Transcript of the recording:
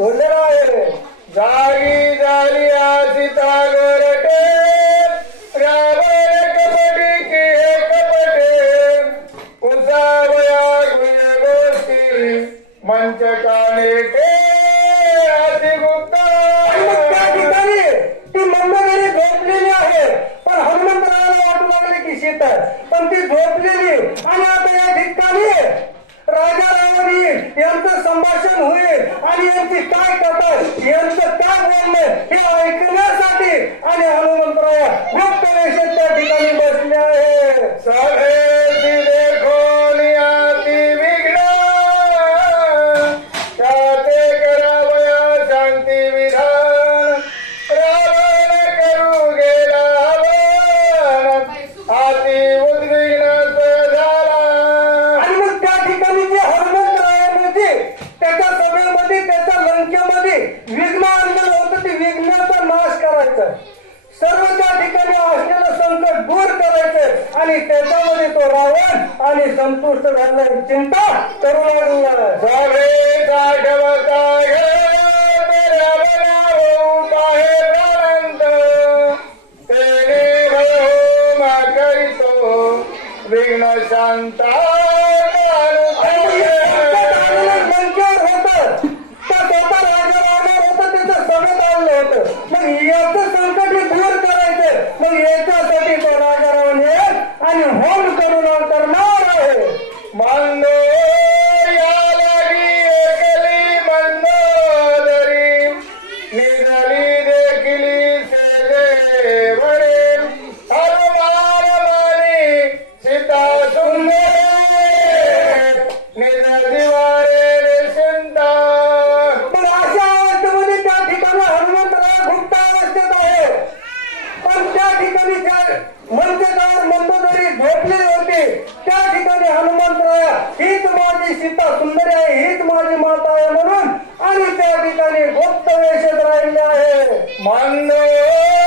बोललेला आहे. जागी झाली सीता गोरटे रावण कपटी की हे कपटे उसावया गुण गोष्टी मंचकाने ते अतिगुप्ता. त्या ठिकाणी ती मंदगरी झोपलेली आहे. पण हनुमंतराला वाटू लागले की सीता पण ती झोपलेली. आणि आता या ठिकाणी राजा रावणी यांचं संभाषण होईल आणि यांची काय कथा यांचं काय बोलणं हे ऐकण्यासाठी आणि हनुमंतराव गुप्त वेशात त्या ठिकाणी बसले आहे. सभेची देखोन याती विघ्न त्याचे करावया शांती विधान रावण करू गेला हवन हाती उद्विग्न झाला. आणि मग त्या ठिकाणी जे हनुमंतरायामध्ये त्याच्या सभेमध्ये त्याच्या लंकेमध्ये विघ्न आणलेलं होतं ते विघ्नाचा नाश करायचा. सर्व त्या ठिकाणी असलेलं संकट दूर करायचं आणि त्याच्यामध्ये तो रावण आणि संतुष्ट झालेली चिंता करू लागला. सभेचा ठेवता विघ्न शांता मग याचं संकट दूर करायचं. मग याच्यासाठी तो राजा रावण आणि होम करून करणार आहे. मांडो या लागी एकली मंदोदरी निधली देखिली सेजे वडे हनुमान मानी सीता सुंदर निध दिवारे निश्चिंता. पण अशा अवस्थेमध्ये त्या ठिकाणी हनुमंतराव गुप्त अवस्थेत आहे. पण त्या ठिकाणी मंचकावर मंदोदरी झोपलेली होती. त्या ठिकाणी हनुमंतराव हीच माझी सीता सुंदरी आहे हीच माझी माता आहे म्हणून आणि त्या ठिकाणी गुप्त वेशात राहिले आहे. मंदोदरी